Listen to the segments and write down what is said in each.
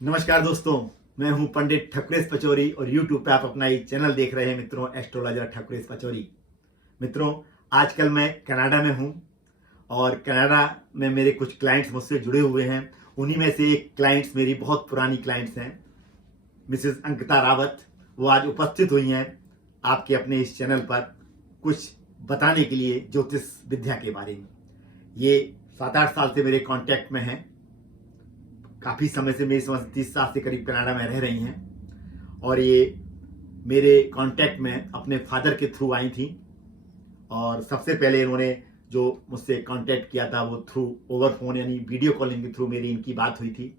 नमस्कार दोस्तों, मैं हूं पंडित ठकुरेश पचौरी और YouTube पे आप अपना ये चैनल देख रहे हैं मित्रों, एस्ट्रोलॉजर ठकुरेश पचौरी। मित्रों, आजकल मैं कनाडा में हूं और कनाडा में मेरे कुछ क्लाइंट्स मुझसे जुड़े हुए हैं। उन्हीं में से एक क्लाइंट्स मेरी बहुत पुरानी क्लाइंट्स हैं, मिसेस अंकिता रावत। वो आज उपस्थित हुई हैं आपके अपने इस चैनल पर कुछ बताने के लिए ज्योतिष विद्या के बारे में। ये 7-8 साल से मेरे कांटेक्ट में हैं। काफ़ी समय से मेरी समझ 30 साल से करीब कनाडा में रह रही हैं और ये मेरे कांटेक्ट में अपने फादर के थ्रू आई थी। और सबसे पहले इन्होंने जो मुझसे कांटेक्ट किया था वो थ्रू ओवर फोन यानी वीडियो कॉलिंग के थ्रू मेरी इनकी बात हुई थी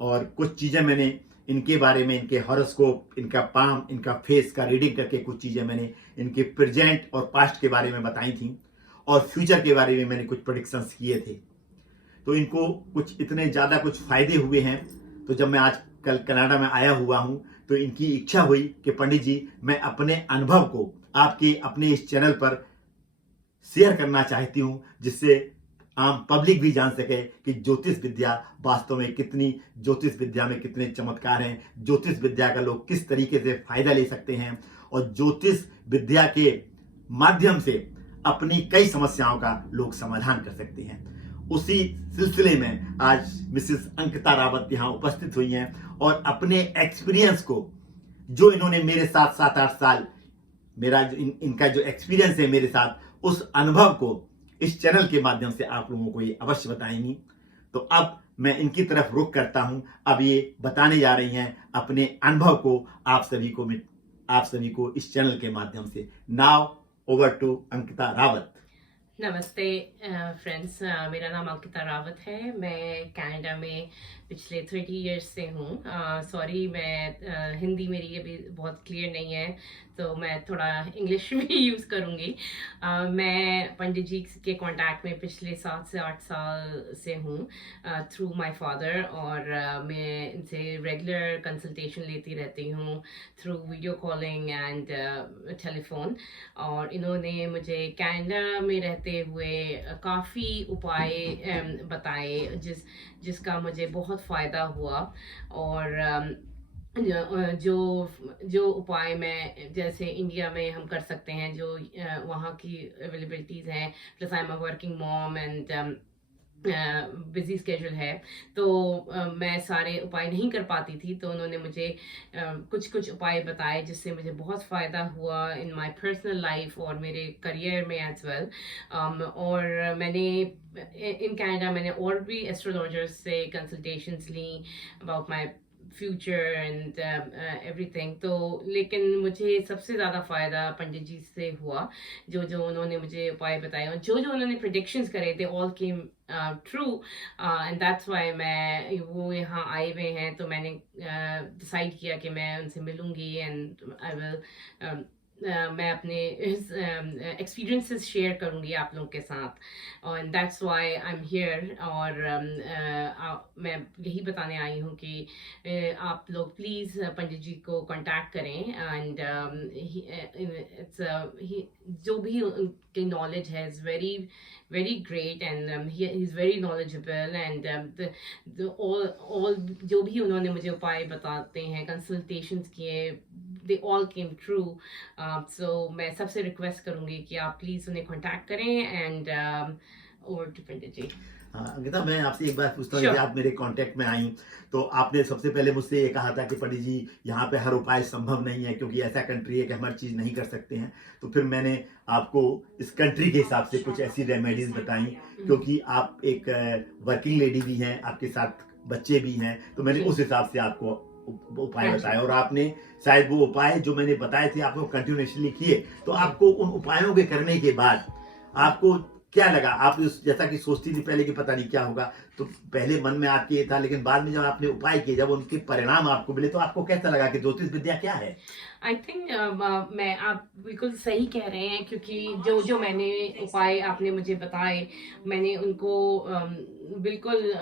और कुछ चीज़ें मैंने इनके बारे में, इनके हॉरोस्कोप, इनका पाम, इनका फेस का रीडिंग करके कुछ चीज़ें मैंने इनके प्रेजेंट और पास्ट के बारे में बताई थी और फ्यूचर के बारे में मैंने कुछ प्रेडिक्शंस किए थे। तो इनको कुछ इतने ज़्यादा कुछ फ़ायदे हुए हैं। तो जब मैं आज कल कनाडा में आया हुआ हूँ तो इनकी इच्छा हुई कि पंडित जी, मैं अपने अनुभव को आपके अपने इस चैनल पर शेयर करना चाहती हूँ, जिससे आम पब्लिक भी जान सके कि ज्योतिष विद्या वास्तव में कितनी, ज्योतिष विद्या में कितने चमत्कार हैं, ज्योतिष विद्या का लोग किस तरीके से फ़ायदा ले सकते हैं और ज्योतिष विद्या के माध्यम से अपनी कई समस्याओं का लोग समाधान कर सकते हैं। उसी सिलसिले में आज मिसेस अंकिता रावत यहाँ उपस्थित हुई हैं और अपने एक्सपीरियंस को, जो इन्होंने मेरे साथ 7-8 साल मेरा इनका जो एक्सपीरियंस है मेरे साथ, उस अनुभव को इस चैनल के माध्यम से आप लोगों को ये अवश्य बताएंगी। तो अब मैं इनकी तरफ रुख करता हूं। अब ये बताने जा रही हैं अपने अनुभव को आप सभी को इस चैनल के माध्यम से। Now over to Ankita Rawat. नमस्ते फ्रेंड्स, मेरा नाम अंकिता रावत है। मैं कनाडा में पिछले 30 इयर्स से हूँ। सॉरी, मैं हिंदी मेरी अभी बहुत क्लियर नहीं है, तो मैं थोड़ा इंग्लिश भी यूज़ करूँगी। मैं पंडित जी के कांटेक्ट में पिछले 7 से 8 साल से हूँ थ्रू माय फादर, और मैं इनसे रेगुलर कंसल्टेशन लेती रहती हूँ through video calling and telephone. और इन्होंने मुझे कनाडा में रहते हुए काफ़ी उपाय बताए जिसका मुझे बहुत फ़ायदा हुआ। और जो जो उपाय मैं जैसे इंडिया में हम कर सकते हैं, जो वहाँ की अवेलेबिलिटीज़ हैं, plus I am a working mom and busy schedule है, तो मैं सारे उपाय नहीं कर पाती थी। तो उन्होंने मुझे कुछ कुछ उपाय बताए जिससे मुझे बहुत फ़ायदा हुआ इन माय पर्सनल लाइफ और मेरे करियर में एज वेल। और मैंने इन कनाडा मैंने और भी एस्ट्रोलॉजर्स से कंसल्टेशंस ली about my future and everything. तो लेकिन मुझे सबसे ज़्यादा फ़ायदा पंडित जी से हुआ। जो जो उन्होंने मुझे उपाय बताए और जो जो उन्होंने प्रिडिक्शंस करे थे, all came true. And that's why मैं वो यहाँ आए हुए हैं, तो मैंने डिसाइड किया कि मैं उनसे मिलूंगी एंड आई विल मैं अपने एक्सपीरियंसेस शेयर करूंगी आप लोगों के साथ, और that's why I am here. और मैं यही बताने आई हूँ कि आप लोग प्लीज़ पंडित जी को कांटेक्ट करें। एंड जो भी उनकी नॉलेज है is very very great, and he is very knowledgeable. And all जो भी उन्होंने मुझे उपाय बताते हैं, कंसल्टेशंस किए, दे ऑल केम ट्रू। सो मैं सबसे रिक्वेस्ट करूँगी कि आप प्लीज़ उन्हें कांटेक्ट करें। एंड ओवर टू पंडित जी। हाँ अंकिता, मैं आपसे एक बात पूछता हूँ, श्योर। जैसे आप मेरे कांटेक्ट में आई तो आपने सबसे पहले मुझसे ये कहा था कि पंडित जी, यहाँ पे हर उपाय संभव नहीं है क्योंकि ऐसा कंट्री है कि हम हर चीज़ नहीं कर सकते हैं। तो फिर मैंने आपको इस कंट्री के हिसाब से कुछ ऐसी रेमेडीज बताई, क्योंकि आप एक वर्किंग लेडी भी हैं, आपके साथ बच्चे भी हैं, तो मैंने जी। उस हिसाब से आपको उपाय हाँ जी। बताए और आपने शायद वो उपाय जो मैंने बताए थे आपको कंटिन्यूसली किए। तो जी। आपको उन उपायों के करने के बाद आपको क्या लगा? आप जैसा कि सोचती थी पहले कि पता नहीं क्या होगा, तो पहले मन में आपके ये था, लेकिन बाद में जब आपने उपाय किए, जब उनके परिणाम आपको मिले, तो आपको कैसा लगा कि ज्योतिष विद्या क्या है? आई थिंक मैं आप बिल्कुल सही कह रहे हैं, क्योंकि जो जो मैंने उपाय आपने मुझे बताए, मैंने उनको बिल्कुल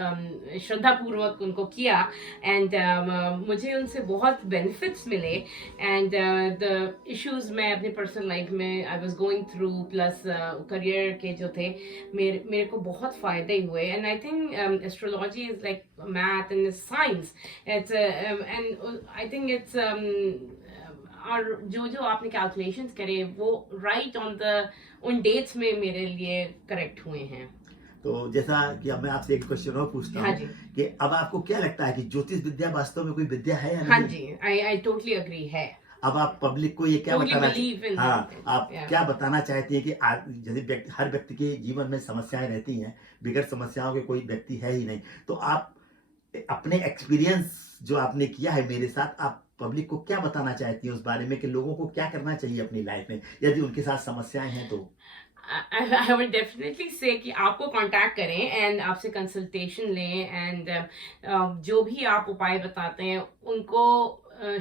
श्रद्धापूर्वक उनको किया, एंड मुझे उनसे बहुत बेनिफिट्स मिले। एंड द इश्यूज मैं अपनी पर्सनल लाइफ में I was going through, plus career के जो थे, मेरे को बहुत फ़ायदे हुए। And I think astrology is like math and science, it's and I think it's और जो जो आपने कैलकुलेशंस करे वो राइट ऑन द उन डेट्स में मेरे लिए करेक्ट हुए हैं। तो जैसा कि अब मैं आपसे एक क्वेश्चन और पूछता हाँ हूँ जी। कि अब आपको क्या लगता है कि ज्योतिष विद्या वास्तव में कोई विद्या है या हाँ नहीं? जी, आई टोटली अग्री है। अब आप पब्लिक को ये क्या Totally बताना believe in हाँ, it, आप yeah. क्या बताना चाहती हैं कि जैसे हर व्यक्ति के जीवन में समस्याएं रहती हैं, बगैर समस्याओं के कोई व्यक्ति है ही नहीं। तो आप अपने एक्सपीरियंस जो आपने किया है मेरे साथ, आप पब्लिक को क्या बताना चाहती हैं उस बारे में कि लोगों को क्या करना चाहिए अपनी लाइफ में यदि उनके साथ समस्याएं हैं तो? आई वुड डेफिनेटली से कि आपको कांटेक्ट करें एंड आपसे कंसल्टेशन लें, एंड जो भी आप उपाय बताते हैं उनको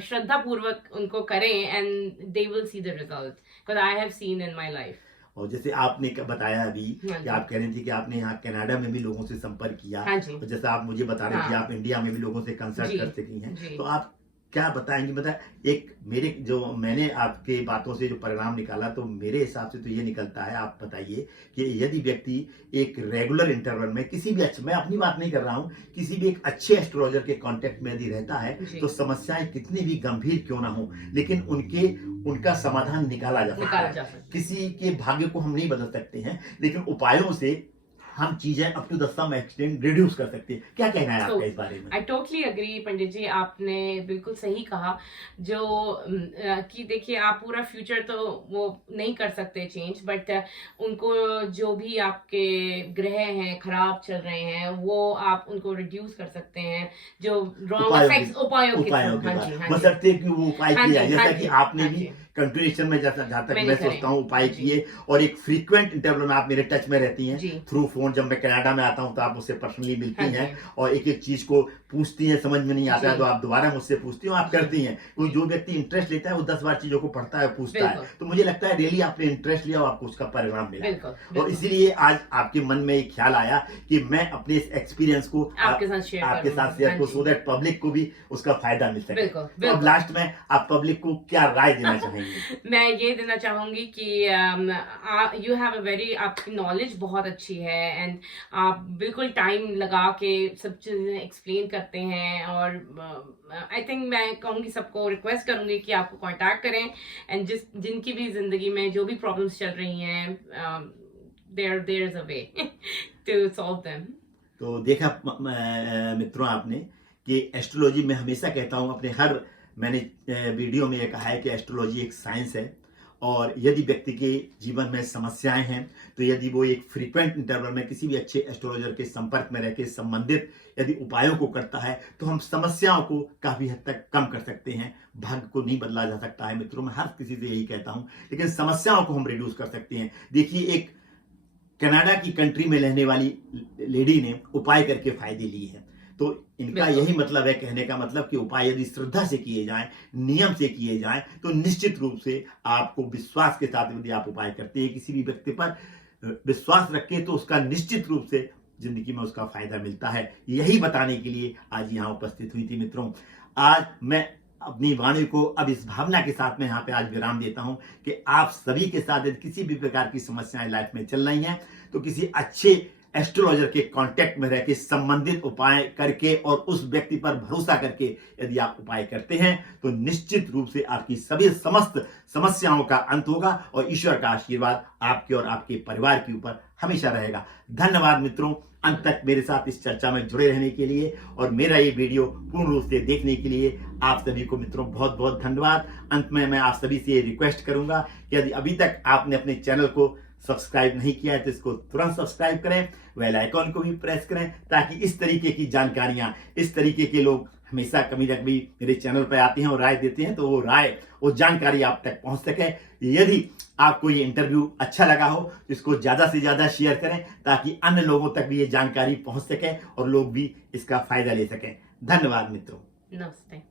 श्रद्धा पूर्वक उनको करें, and they will see the result, because I have seen in my life. और जैसे आपने बताया अभी हाँ कि जी। आप कह रही थी कि आपने यहाँ कनाडा में भी लोगों से संपर्क किया, हाँ जी। और जैसा आप मुझे बता रही थी हाँ। आप इंडिया में भी लोगों से कंसल्ट जी, कर सकी हैं, जी। तो आप क्या बताएंगी? एक मेरे जो मैंने आपके बातों से जो परिणाम निकाला, तो मेरे हिसाब से तो ये निकलता है, आप बताइए कि यदि व्यक्ति एक रेगुलर इंटरवल में किसी भी मैं अपनी बात नहीं कर रहा हूँ, किसी भी एक अच्छे एस्ट्रोलॉजर के कांटेक्ट में यदि रहता है, जी। तो समस्याएं कितनी भी गंभीर क्यों ना हो, लेकिन उनका समाधान निकाला जा सकता निकाला है। जा सकता है। किसी के भाग्य को हम नहीं बदल सकते हैं, लेकिन उपायों से हम चीजें up to the some extent reduce कर सकते हैं। क्या कहना है आपका इस बारे में? आई टोटली अग्री पंडित जी, आपने बिल्कुल सही कहा। जो कि देखिए, आप पूरा फ्यूचर तो वो नहीं कर सकते चेंज, बट उनको जो भी आपके ग्रह हैं खराब चल रहे हैं वो आप उनको रिड्यूस कर सकते हैं, जो रॉन्ग इफेक्ट्स उपायों के उपायों थ्रू। के हाँ बाद जी, हाँ जी। बशर्ते कि वो उपाय हाँ किया जी, जैसा हाँ कि जी, आपने हाँ भी जी। कंटिन्यूएशन में, जैसा जहाँ तक मैंने मैं करे। सोचता हूँ उपाय जी। किए, और एक फ्रीक्वेंट इंटरवल में आप मेरे टच में रहती हैं जी। Through phone. जब मैं कनाडा में आता हूँ तो आप मुझसे पर्सनली मिलती हाँ हैं, जी। और एक एक चीज को पूछती हैं, समझ में नहीं आता है जी। तो आप दोबारा मुझसे पूछती हो, आप जी। करती हैं। कोई जी। जो व्यक्ति इंटरेस्ट लेता है वो 10 बार चीजों को पढ़ता है, पूछता है, बिल्कुल। तो मुझे लगता है रियली आपने इंटरेस्ट लिया और आपको उसका परिणाम मिला। बिल्कुल, और बिल्कुल। इसीलिए आज आपके मन में एक ख्याल आया कि मैं अपने इस एक्सपीरियंस को आपके साथ शेयर आपके करूँ। साथ शेयर हाँ को, जी। सो दैट पब्लिक को भी उसका फायदा मिल सके। बिल्कुल, तो अब बिल्कुल। लास्ट में आप पब्लिक को क्या राय देना चाहेंगे? मैं ये देना चाहूंगी कि यू हैव अ वेरी, आपकी नॉलेज बहुत अच्छी है, एंड आप बिल्कुल टाइम लगा के सब चीज़ें एक्सप्लेन करते हैं, और आई थिंक मैं कहूँगी, सबको रिक्वेस्ट करूंगी कि आपको कांटेक्ट करें, एंड जिनकी भी जिंदगी में जो भी प्रॉब्लम्स चल रही हैं, there is a way to solve them. तो देखा मित्रों आपने कि एस्ट्रोलॉजी, मैं हमेशा कहता हूँ अपने मैंने वीडियो में ये कहा है कि एस्ट्रोलॉजी एक साइंस है, और यदि व्यक्ति के जीवन में समस्याएं हैं तो यदि वो एक फ्रीक्वेंट इंटरवल में किसी भी अच्छे एस्ट्रोलॉजर के संपर्क में रह के संबंधित यदि उपायों को करता है, तो हम समस्याओं को काफ़ी हद तक कम कर सकते हैं। भाग्य को नहीं बदला जा सकता है मित्रों, मैं हर किसी से यही कहता हूँ, लेकिन समस्याओं को हम रिड्यूस कर सकते हैं। देखिए, एक कनाडा की कंट्री में रहने वाली लेडी ने उपाय करके फायदे लिए हैं, तो इनका यही मतलब है, कहने का मतलब कि उपाय यदि श्रद्धा से किए जाएं, नियम से किए जाएं, तो निश्चित रूप से आपको विश्वास के साथ यदि आप उपाय करते हैं, किसी भी व्यक्ति पर विश्वास रखें, तो उसका निश्चित रूप से जिंदगी में उसका फायदा मिलता है। यही बताने के लिए आज यहाँ उपस्थित हुई थी मित्रों। आज मैं अपनी वाणी को अब इस भावना के साथ में यहाँ पे आज विराम देता हूँ कि आप सभी के साथ यदि किसी भी प्रकार की समस्याएं लाइफ में चल रही हैं, तो किसी अच्छे एस्ट्रोलॉजर के कांटेक्ट में रह के संबंधित उपाय करके और उस व्यक्ति पर भरोसा करके यदि आप उपाय करते हैं, तो निश्चित रूप से आपकी सभी समस्त समस्याओं का अंत होगा, और ईश्वर का आशीर्वाद आपके और आपके परिवार के ऊपर हमेशा रहेगा। धन्यवाद मित्रों, अंत तक मेरे साथ इस चर्चा में जुड़े रहने के लिए, और मेरा ये वीडियो पूर्ण रूप से देखने के लिए आप सभी को मित्रों बहुत बहुत धन्यवाद। अंत में मैं आप सभी से रिक्वेस्ट करूंगा कि यदि अभी तक आपने अपने चैनल को सब्सक्राइब नहीं किया है तो इसको तुरंत सब्सक्राइब करें, बेल आइकॉन को भी प्रेस करें, ताकि इस तरीके की जानकारियां, इस तरीके के लोग हमेशा कभी ना कभी मेरे चैनल पर आते हैं और राय देते हैं, तो वो जानकारी आप तक पहुंच सके। यदि आपको ये इंटरव्यू अच्छा लगा हो तो इसको ज़्यादा से ज़्यादा शेयर करें, ताकि अन्य लोगों तक भी ये जानकारी पहुंच सके और लोग भी इसका फायदा ले सकें। धन्यवाद मित्रों। नमस्ते।